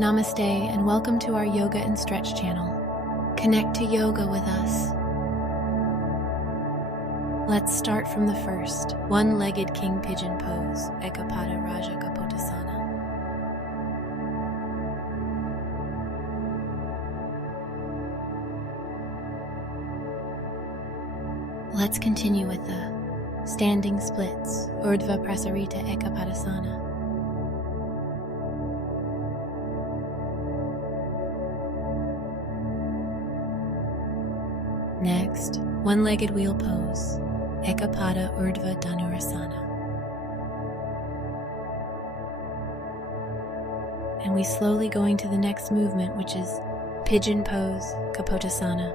Namaste and welcome to our Yoga and Stretch channel. Connect to yoga with us. Let's start from the first, one-legged king pigeon pose, Ekapada Raja Kapotasana. Let's continue with the standing splits, Urdhva Prasarita Ekapadasana. Next, one-legged wheel pose, Ekapada Urdhva Dhanurasana. And we slowly going to the next movement, which is pigeon pose, Kapotasana.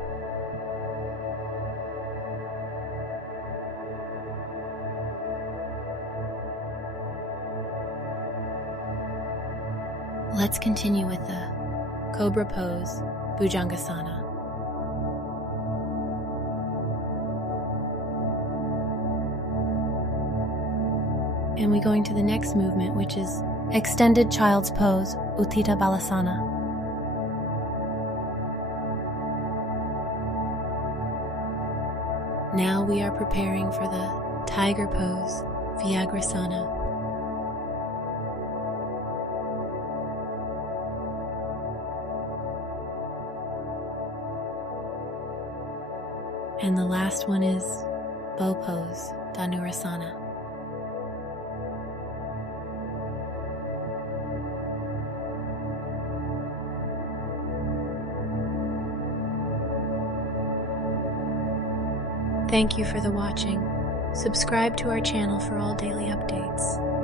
Let's continue with the cobra pose, Bhujangasana. And we're going to the next movement, which is extended child's pose, Utthita Balasana. Now we are preparing for the tiger pose, Vyagrasana. And the last one is bow pose, Dhanurasana. Thank you for the watching. Subscribe to our channel for all daily updates.